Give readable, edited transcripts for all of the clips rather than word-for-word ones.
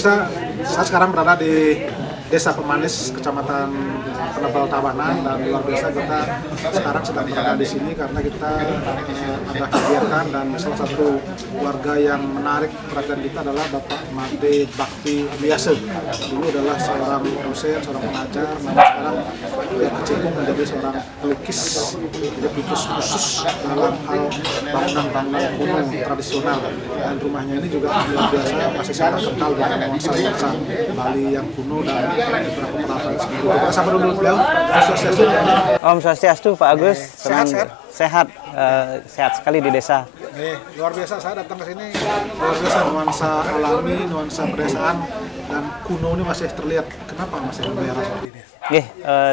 pemirsa, saya sekarang berada di Desa Pemanis, Kecamatan Penebal Tabanan, dan luar biasa kita sekarang sedang berada di sini karena kita ada kegiatan, dan salah satu warga yang menarik perhatian kita adalah Bapak Made Bakti Biasa. Dulu adalah seorang dosen, seorang pengajar, namun sekarang dia kecimpung menjadi seorang pelukis, jadi pelukis khusus dalam hal bangunan-bangunan kuno tradisional, dan rumahnya ini juga luar biasa, masih sangat kental dengan nuansa Bali yang kuno dan beberapa peralatan sendiri. Kita sapa dulu beliau. Om Swastiastu, Pak Agus. Sehat. Sehat sekali di desa. Luar biasa, saya datang ke sini luar biasa, nuansa alami, nuansa pedesaan dan kuno ini masih terlihat. Kenapa masih terlihat seperti ini?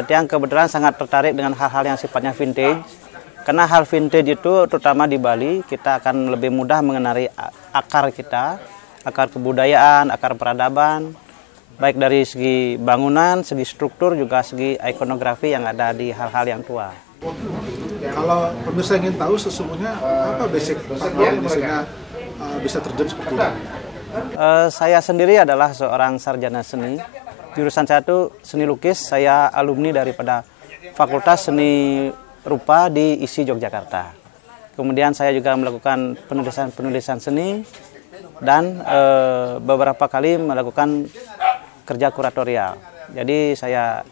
Tiang kebetulan sangat tertarik dengan hal-hal yang sifatnya vintage. Karena hal vintage itu terutama di Bali, kita akan lebih mudah mengenali akar kita, akar kebudayaan, akar peradaban, baik dari segi bangunan, segi struktur, juga segi ikonografi yang ada di hal-hal yang tua. Kalau pemirsa ingin tahu sesungguhnya apa basic Pak Made ini sehingga bisa terjun seperti ini? Saya sendiri adalah seorang sarjana seni. Jurusan saya itu seni lukis. Saya alumni daripada Fakultas Seni Rupa di ISI Yogyakarta. Kemudian saya juga melakukan penulisan seni dan beberapa kali melakukan kerja kuratorial. Jadi saya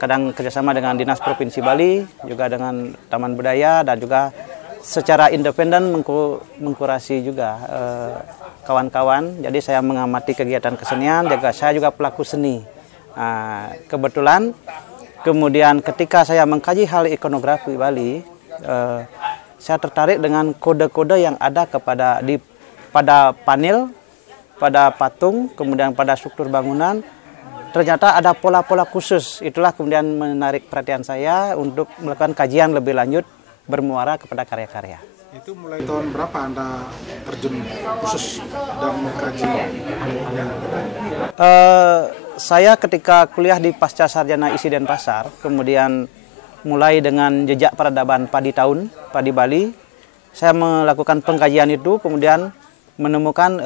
kadang kerjasama dengan Dinas Provinsi Bali, juga dengan Taman Budaya, dan juga secara independen mengkurasi juga kawan-kawan. Jadi saya mengamati kegiatan kesenian, saya juga pelaku seni. Kebetulan kemudian ketika saya mengkaji hal ikonografi Bali, saya tertarik dengan kode-kode yang ada pada panel, pada patung, kemudian pada struktur bangunan. Ternyata ada pola-pola khusus. Itulah kemudian menarik perhatian saya untuk melakukan kajian lebih lanjut bermuara kepada karya-karya. Itu mulai tahun berapa Anda terjun khusus dan mengkaji? Saya ketika kuliah di Pasca Sarjana ISI Denpasar, kemudian mulai dengan jejak peradaban padi Bali, saya melakukan pengkajian itu, kemudian menemukan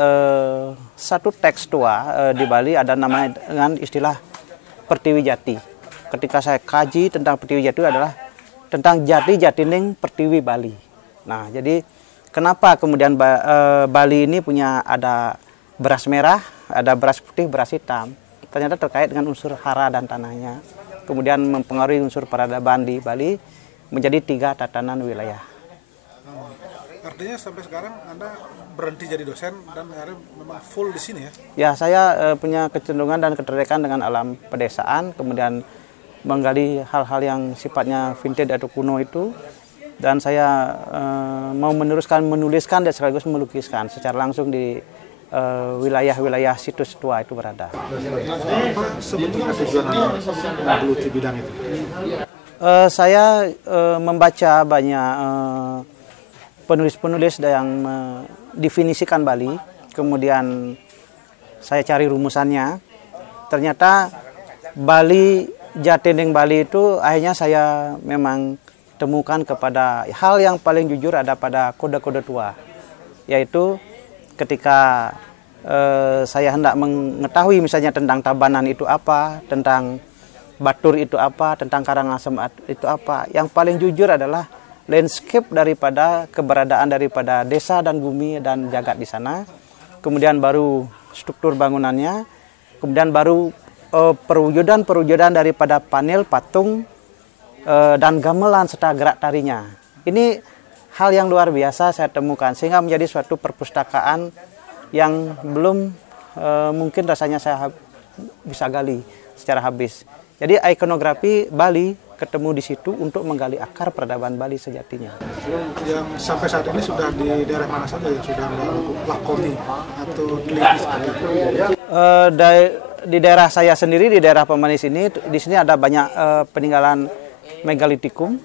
satu teks tua di Bali, ada namanya dengan istilah Pertiwi Jati. Ketika saya kaji tentang Pertiwi Jati adalah tentang jati-jatining Pertiwi Bali. Nah, jadi kenapa kemudian Bali ini ada beras merah, ada beras putih, beras hitam. Ternyata terkait dengan unsur hara dan tanahnya. Kemudian mempengaruhi unsur peradaban di Bali menjadi 3 tatanan wilayah. Artinya sampai sekarang Anda berhenti jadi dosen dan akhirnya memang full di sini ya? Ya, saya punya kecenderungan dan ketertarikan dengan alam pedesaan, kemudian menggali hal-hal yang sifatnya vintage atau kuno itu, dan saya mau menuliskan dan sekaligus melukiskan secara langsung di wilayah-wilayah situs tua itu berada. Apa sebetulnya tujuan Anda menggeluti bidang itu? Saya membaca banyak penulis-penulis yang mendefinisikan Bali, kemudian saya cari rumusannya. Ternyata jatining Bali itu akhirnya saya memang temukan kepada hal yang paling jujur ada pada kode-kode tua, yaitu ketika saya hendak mengetahui misalnya tentang Tabanan itu apa, tentang Batur itu apa, tentang Karangasem itu apa, yang paling jujur adalah landscape daripada keberadaan daripada desa dan bumi dan jagat di sana, kemudian baru struktur bangunannya, kemudian baru perwujudan daripada panel, patung, dan gamelan serta gerak tarinya. Ini hal yang luar biasa saya temukan, sehingga menjadi suatu perpustakaan yang belum mungkin rasanya saya bisa gali secara habis. Jadi ikonografi Bali ketemu di situ untuk menggali akar peradaban Bali sejatinya. Yang sampai saat ini sudah di daerah mana saja yang sudah lakoni atau teliti seperti itu? Di daerah saya sendiri, di daerah Pemanis ini, di sini ada banyak peninggalan megalitikum,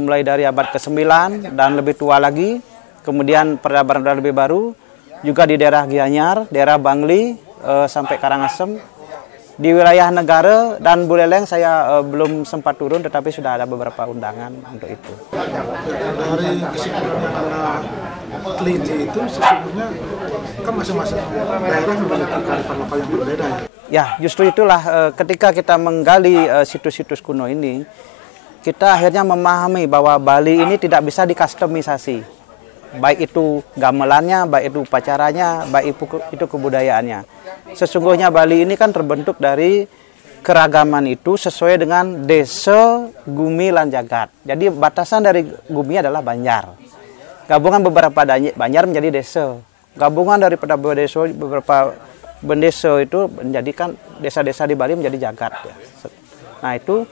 mulai dari abad ke-9 dan lebih tua lagi, kemudian peradaban lebih baru, juga di daerah Gianyar, daerah Bangli, sampai Karangasem, Di wilayah negara dan Buleleng saya belum sempat turun, tetapi sudah ada beberapa undangan untuk itu. Dari kesimpulan yang Anda teliti itu sesungguhnya kan masing-masing daerah memiliki kearifan lokal yang berbeda ya? Ya, justru itulah ketika kita menggali situs-situs kuno ini, kita akhirnya memahami bahwa Bali ini tidak bisa dikustomisasi. Baik itu gamelannya, baik itu upacaranya, baik itu kebudayaannya. Sesungguhnya Bali ini kan terbentuk dari keragaman itu sesuai dengan desa, gumi, lan jagat. Jadi batasan dari gumi adalah Banjar. Gabungan beberapa Banjar menjadi desa. Gabungan daripada beberapa bendesa itu menjadikan desa-desa di Bali menjadi jagat. Ya. Nah itu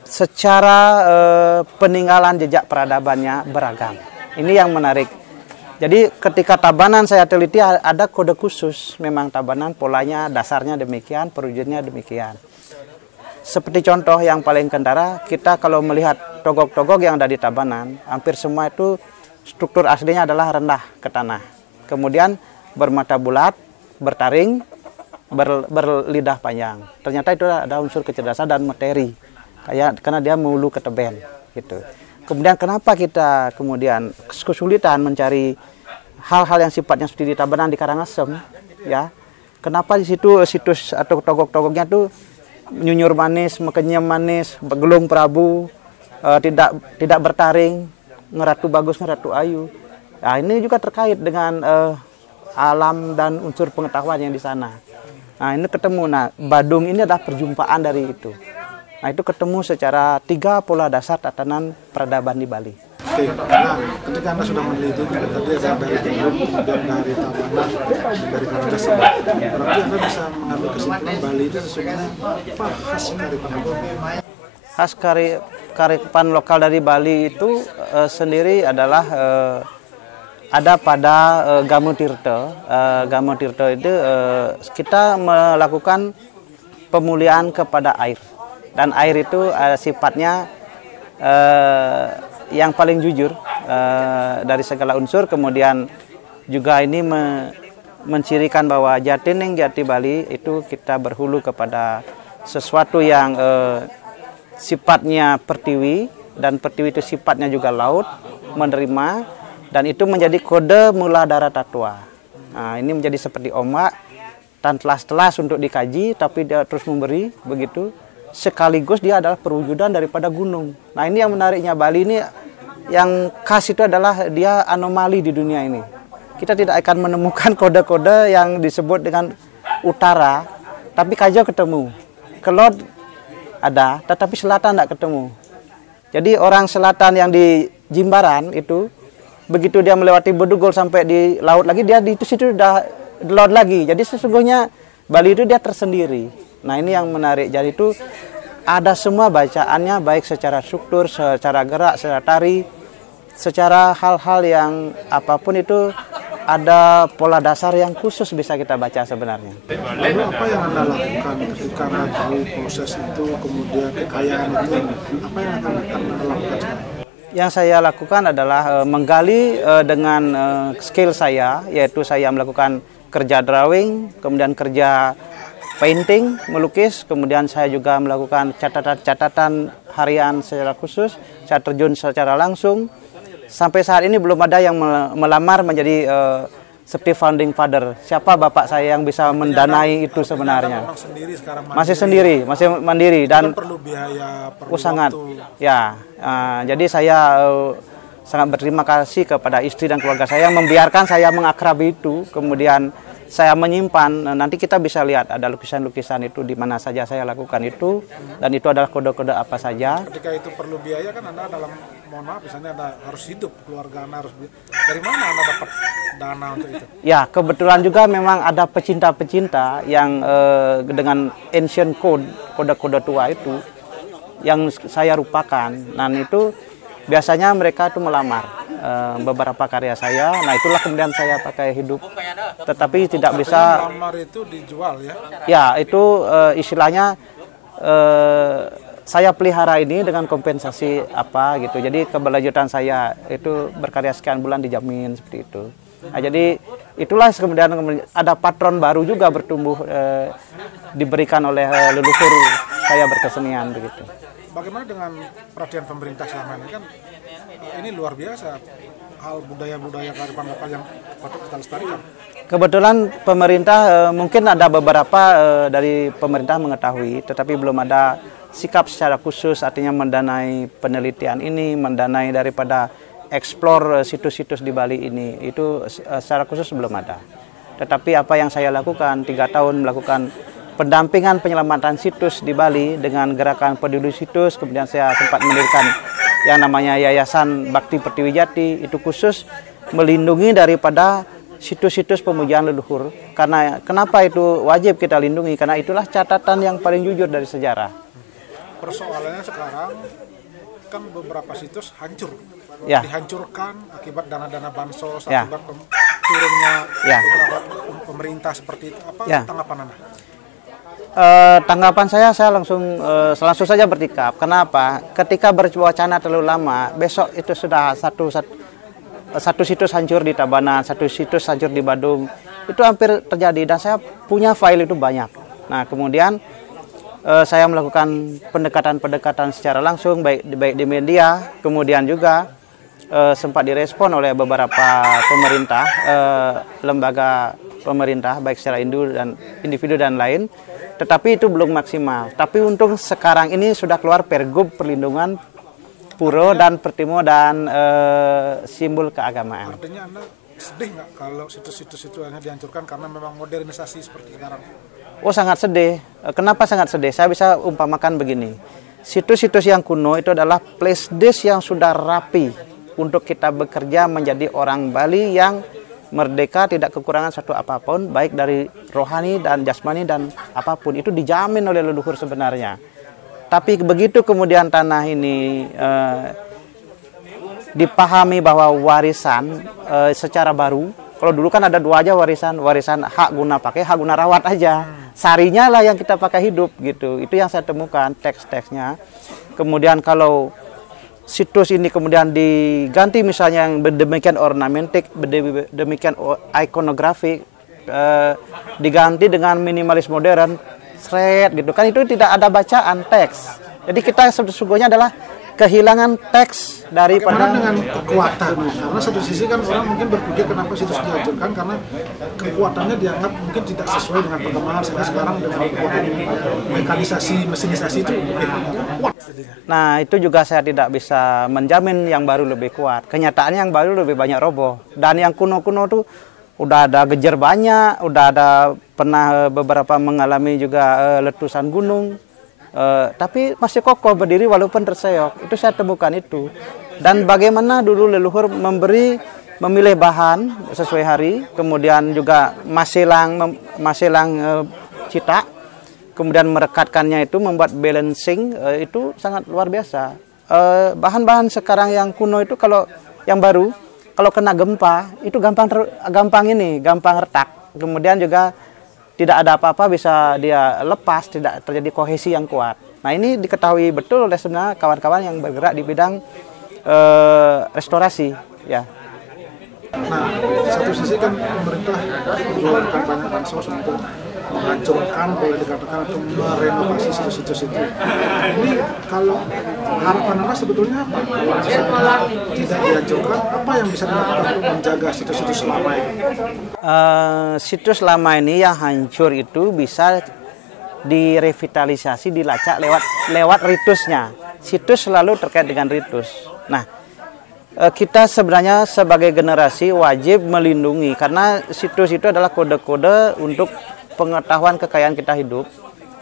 secara peninggalan jejak peradabannya beragam. Ini yang menarik. Jadi ketika Tabanan saya teliti ada kode khusus. Memang Tabanan polanya dasarnya demikian, perwujudannya demikian. Seperti contoh yang paling kentara, kita kalau melihat togok-togok yang ada di Tabanan, hampir semua itu struktur aslinya adalah rendah ke tanah. Kemudian bermata bulat, bertaring, berlidah panjang. Ternyata itu ada unsur kecerdasan dan materi. Karena dia mulu ke teben gitu. Kemudian kenapa kita kemudian kesulitan mencari hal-hal yang sifatnya seperti di Tabanan di Karangasem, ya? Kenapa di situ situs atau togok-togoknya tuh nyunyur manis, mekenyem manis, gelung Prabu, tidak bertaring, ngeratu bagus, ngeratu ayu. Nah, ini juga terkait dengan alam dan unsur pengetahuan yang di sana. Nah, ini ketemu. Nah, Badung ini adalah perjumpaan dari itu. Nah, itu ketemu secara 3 pola dasar tatanan peradaban di Bali. Oke, nah ketika Anda sudah meneliti tadi ada dari Badung, kemudian dari Tabanan, dari Karangasem, berarti Anda bisa mengambil kesimpulan Bali itu sesungguhnya apa khas kearifan lokal? Khas kearifan lokal dari Bali itu sendiri adalah ada pada Gamo Tirta. Gamo Tirta itu kita melakukan pemuliaan kepada air. Dan air itu sifatnya yang paling jujur dari segala unsur. Kemudian juga ini mencirikan bahwa Jatining Jati Bali itu kita berhulu kepada sesuatu yang sifatnya pertiwi. Dan pertiwi itu sifatnya juga laut, menerima. Dan itu menjadi kode mula dara tatua. Nah, ini menjadi seperti ombak dan telas-telas untuk dikaji, tapi dia terus memberi begitu. Sekaligus dia adalah perwujudan daripada gunung. Nah, ini yang menariknya Bali ini, yang khas itu adalah dia anomali di dunia ini. Kita tidak akan menemukan kode-kode yang disebut dengan utara, tapi Kajo ketemu. Kelod ada, tetapi selatan tidak ketemu. Jadi orang selatan yang di Jimbaran itu, begitu dia melewati Bedugul sampai di laut lagi, dia di situ sudah laut lagi. Jadi sesungguhnya Bali itu dia tersendiri. Nah, ini yang menarik. Jadi itu ada semua bacaannya, baik secara struktur, secara gerak, secara tari, secara hal-hal yang apapun itu ada pola dasar yang khusus bisa kita baca sebenarnya. Lalu apa yang Anda lakukan ketika Anda tahu proses itu, kemudian kekayaan itu, apa yang akan Anda lakukan sekarang? Yang saya lakukan adalah menggali dengan skill saya, yaitu saya melakukan kerja drawing, kemudian kerja painting, melukis, kemudian saya juga melakukan catatan harian secara khusus, saya terjun secara langsung. Sampai saat ini belum ada yang melamar menjadi seperti founding father. Siapa bapak saya yang bisa mendanai itu sebenarnya? Masih sendiri, masih mandiri dan perlu biaya, perlu sangat. waktu. Ya, jadi saya sangat berterima kasih kepada istri dan keluarga saya yang membiarkan saya mengakrabi itu, kemudian saya menyimpan. Nanti kita bisa lihat ada lukisan-lukisan itu di mana saja saya lakukan itu, dan itu adalah kode-kode apa saja. Ketika itu perlu biaya kan Anda dalam, mohon maaf, misalnya Anda harus hidup, keluarga Anda harus, dari mana Anda dapat dana untuk itu? Ya, kebetulan juga memang ada pecinta-pecinta yang dengan ancient code, kode-kode tua itu yang saya rupakan. Nah, itu biasanya mereka itu melamar beberapa karya saya. Nah, itulah kemudian saya pakai hidup. Tetapi tidak bisa. Melamar itu dijual ya? Ya, itu istilahnya saya pelihara ini dengan kompensasi apa gitu. Jadi keberlanjutan saya itu berkarya sekian bulan dijamin seperti itu. Nah, jadi Itulah kemudian ada patron baru juga bertumbuh diberikan oleh leluhur saya berkesenian begitu. Bagaimana dengan perhatian pemerintah selama ini? Kan ini luar biasa hal budaya-budaya kearifan lokal yang patut kita lestarikan. Kebetulan pemerintah mungkin ada beberapa dari pemerintah mengetahui, tetapi belum ada sikap secara khusus, artinya mendanai penelitian ini, mendanai daripada eksplor situs-situs di Bali ini. Itu secara khusus belum ada. Tetapi apa yang saya lakukan, 3 tahun melakukan pendampingan penyelamatan situs di Bali dengan gerakan peduli situs, kemudian saya sempat mendirikan yang namanya Yayasan Bakti Pertiwijati, itu khusus melindungi daripada situs-situs pemujaan leluhur. Karena kenapa itu wajib kita lindungi? Karena itulah catatan yang paling jujur dari sejarah. Persoalannya sekarang kan beberapa situs hancur, ya. Dihancurkan akibat dana-dana bansos, ya. akibat turunnya ya. beberapa pemerintah seperti itu. Apa ya. tanggapan Anda? Tanggapan saya langsung saja bertikap. Kenapa? Ketika berwacana terlalu lama, besok itu sudah satu situs hancur di Tabanan, satu situs hancur di Badung. Itu hampir terjadi dan saya punya file itu banyak. Nah, kemudian saya melakukan pendekatan secara langsung baik di media, kemudian juga sempat direspon oleh beberapa pemerintah, lembaga pemerintah baik secara individu dan lain. Tetapi itu belum maksimal. Tapi untuk sekarang ini sudah keluar Pergub Perlindungan Pura dan Pertimo dan simbol keagamaan. Artinya Anda sedih nggak kalau situs-situs itu hanya dihancurkan karena memang modernisasi seperti sekarang? Oh, sangat sedih. Kenapa sangat sedih? Saya bisa umpamakan begini. Situs-situs yang kuno itu adalah place desk yang sudah rapi untuk kita bekerja menjadi orang Bali yang merdeka, tidak kekurangan satu apapun, baik dari rohani dan jasmani dan apapun. Itu dijamin oleh leluhur sebenarnya. Tapi begitu kemudian tanah ini dipahami bahwa warisan secara baru, kalau dulu kan ada 2 aja warisan hak guna pakai, hak guna rawat aja. Sarinya lah yang kita pakai hidup gitu. Itu yang saya temukan teks-teksnya. Kemudian kalau situs ini kemudian diganti misalnya yang demikian ornamentik, demikian ikonografik, diganti dengan minimalis modern, seret gitu kan, itu tidak ada bacaan teks. Jadi kita sesungguhnya adalah kehilangan teks daripada. Bagaimana dengan kekuatan? Karena satu sisi kan orang mungkin berpikir kenapa situs dihancurkan karena kekuatannya dianggap mungkin tidak sesuai dengan perkembangan sekarang dengan mekanisasi, mesinisasi itu kuat. Nah, itu juga saya tidak bisa menjamin yang baru lebih kuat. Kenyataannya yang baru lebih banyak roboh. Dan yang kuno-kuno tuh udah ada gejer banyak, udah ada pernah beberapa mengalami juga letusan gunung. Tapi masih kokoh berdiri walaupun terseok. Itu saya temukan itu. Dan bagaimana dulu leluhur memilih bahan sesuai hari, kemudian juga maselang cita, kemudian merekatkannya itu membuat balancing, itu sangat luar biasa. Bahan-bahan sekarang yang kuno itu kalau yang baru kalau kena gempa itu gampang retak. Kemudian juga tidak ada apa-apa bisa dia lepas, tidak terjadi kohesi yang kuat. Nah, ini diketahui betul oleh sebenarnya kawan-kawan yang bergerak di bidang restorasi, ya. Nah, satu sisi kan pemerintah mengeluarkan banyak bansos untuk menghancurkan, boleh dikatakan, atau merenovasi situs-situs itu. Ini kalau harapan Anda sebetulnya apa? Kalau tidak dihancurkan, apa yang bisa dilakukan untuk menjaga situs-situs lama ini? Situs lama ini yang hancur itu bisa direvitalisasi, dilacak lewat ritusnya. Situs selalu terkait dengan ritus. Nah, kita sebenarnya sebagai generasi wajib melindungi karena situs itu adalah kode-kode untuk pengetahuan kekayaan kita hidup.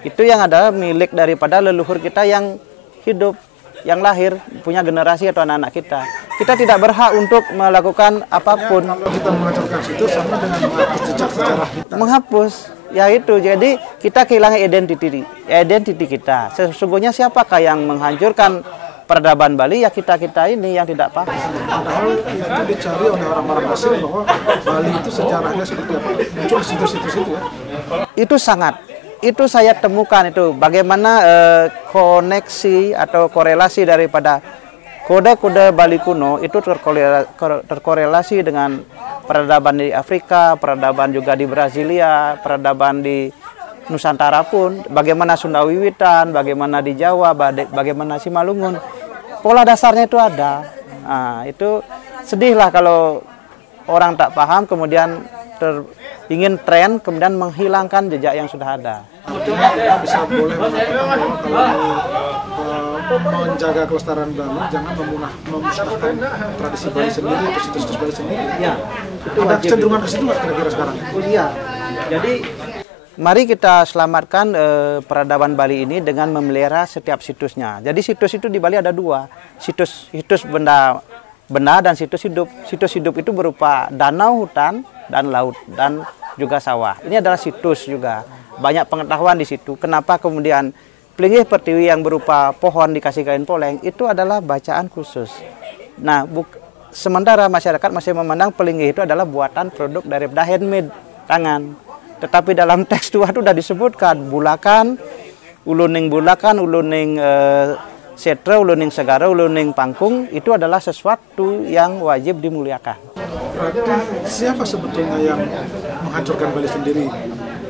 Itu yang ada milik daripada leluhur kita yang hidup, yang lahir, punya generasi atau anak-anak kita. Kita tidak berhak untuk melakukan apapun. Kalau kita menghancurkan situs sama dengan menghapus jejak sejarah kita. Menghapus, ya itu. Jadi kita kehilangan identiti kita. Sesungguhnya siapakah yang menghancurkan peradaban Bali? Ya kita-kita ini yang tidak paham. Padahal itu dicari oleh orang-orang asing bahwa Bali itu sejarahnya seperti apa. Muncul situs-situs itu ya. Itu saya temukan itu bagaimana koneksi atau korelasi daripada kode-kode Bali kuno itu terkorelasi dengan peradaban di Afrika, peradaban juga di Brasilia, peradaban di Nusantara pun, bagaimana Sunda Wiwitan, bagaimana di Jawa, bagaimana Simalungun, pola dasarnya itu ada. Nah, itu sedihlah kalau orang tak paham kemudian ingin tren kemudian menghilangkan jejak yang sudah ada. Bisa boleh mengatakan kalau menjaga kelestarian Bali jangan memusnahkan tradisi Bali sendiri atau situs-situs Bali sendiri. Ya, itu ada wajib. kecenderungan ke situ nggak kira-kira sekarang? Iya. Jadi mari kita selamatkan peradaban Bali ini dengan memelihara setiap situsnya. Jadi situs itu di Bali ada dua, situs benda dan situs hidup. Situs hidup itu berupa danau, hutan, dan laut, dan juga sawah. Ini adalah situs juga. Banyak pengetahuan di situ. Kenapa kemudian Plinggih Pertiwi yang berupa pohon dikasih kain poleng itu adalah bacaan khusus. Nah, sementara masyarakat masih memandang Plinggih itu adalah buatan produk daripada handmade, tangan. Tetapi dalam teks tua itu sudah disebutkan bulakan, uluning bulakan, uluning setra, uluning segara, uluning pangkung itu adalah sesuatu yang wajib dimuliakan. Berarti siapa sebetulnya yang menghancurkan Bali sendiri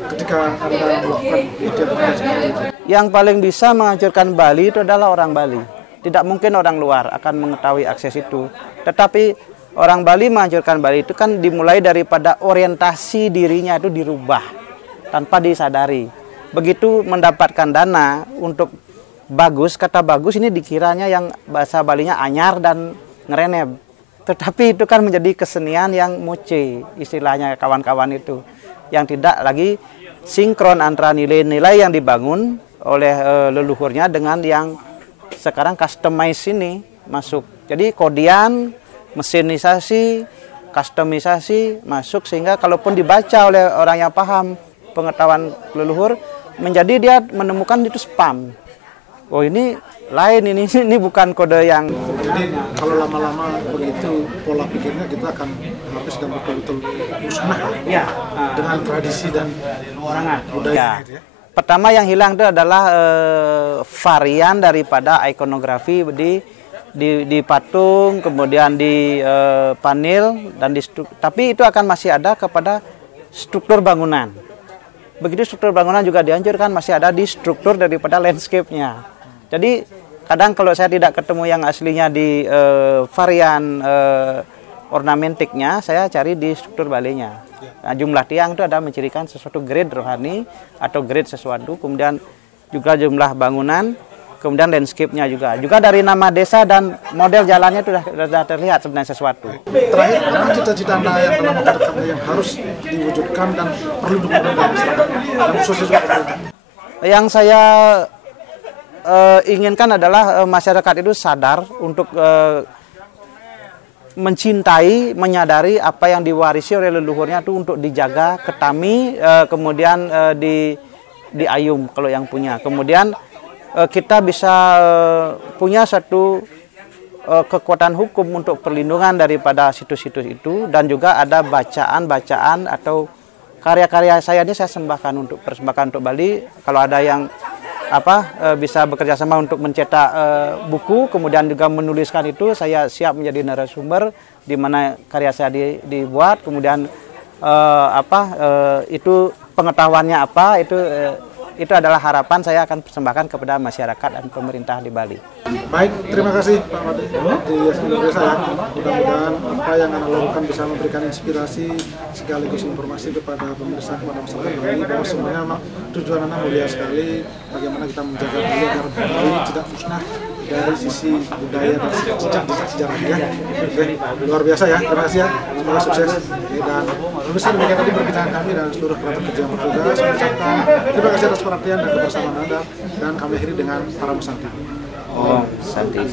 ketika Anda melakukan ide-ide seperti itu? Yang paling bisa menghancurkan Bali itu adalah orang Bali. Tidak mungkin orang luar akan mengetahui akses itu. Tetapi orang Bali menghancurkan Bali itu kan dimulai daripada orientasi dirinya itu dirubah tanpa disadari. Begitu mendapatkan dana untuk bagus, kata bagus ini dikiranya yang bahasa Balinya anyar dan ngereneb. Tetapi itu kan menjadi kesenian yang moce, istilahnya kawan-kawan itu. Yang tidak lagi sinkron antara nilai-nilai yang dibangun oleh leluhurnya dengan yang sekarang customize ini masuk. Jadi kodian, mesinisasi, customisasi masuk sehingga kalaupun dibaca oleh orang yang paham pengetahuan leluhur, menjadi dia menemukan itu spam. Oh ini lain, ini bukan kode yang. Jadi kalau lama-lama begitu pola pikirnya kita akan habis dan betul-betul musnah Ya, dengan tradisi dan budaya ya. gitu ya. Pertama yang hilang itu adalah varian daripada ikonografi di patung, kemudian di panel dan tapi itu akan masih ada kepada struktur bangunan. Begitu struktur bangunan juga dihancurkan, masih ada di struktur daripada landscape-nya. Jadi kadang kalau saya tidak ketemu yang aslinya di varian ornamentiknya, saya cari di struktur Balinya. Nah, jumlah tiang itu ada mencirikan sesuatu grade rohani atau grade sesuatu, kemudian juga jumlah bangunan, kemudian landscape-nya juga. Juga dari nama desa dan model jalannya itu sudah terlihat sebenarnya sesuatu. Terakhir, apa cita-cita Anda yang dalam waktu dekat yang harus diwujudkan dan perlu diwujudkan dari masyarakat, dan khususnya juga pemerintah? Yang saya inginkan adalah masyarakat itu sadar untuk mencintai, menyadari apa yang diwarisi oleh leluhurnya itu untuk dijaga, ketami, kemudian diayum kalau yang punya. Kemudian kita bisa punya satu kekuatan hukum untuk perlindungan daripada situs-situs itu, dan juga ada bacaan-bacaan atau karya-karya saya ini saya persembahkan untuk Bali. Kalau ada yang bisa bekerja sama untuk mencetak buku, kemudian juga menuliskan itu, saya siap menjadi narasumber di mana karya saya dibuat, kemudian itu pengetahuannya apa, itu adalah harapan saya akan persembahkan kepada masyarakat dan pemerintah di Bali. Baik, terima kasih Pak Made di Yayasan Indonesia ya. Mudah-mudahan apa yang Anda lakukan bisa memberikan inspirasi sekaligus informasi kepada pemirsa, kepada masyarakat Bali, bahwa sebenarnya memang tujuan Anda mulia sekali, bagaimana kita menjaga Bali agar Bali tidak musnah dari sisi budaya dan jejak sejarahnya. Oke, luar biasa ya, terima kasih ya, semoga sukses. Oke, dan pemirsa demikian tadi perbincangan kami dan seluruh kerabat kerja yang bertugas. Mengucapkan terima kasih atas perhatian dan kebersamaan Anda, dan kami akhiri dengan para pesan. Oh, santai.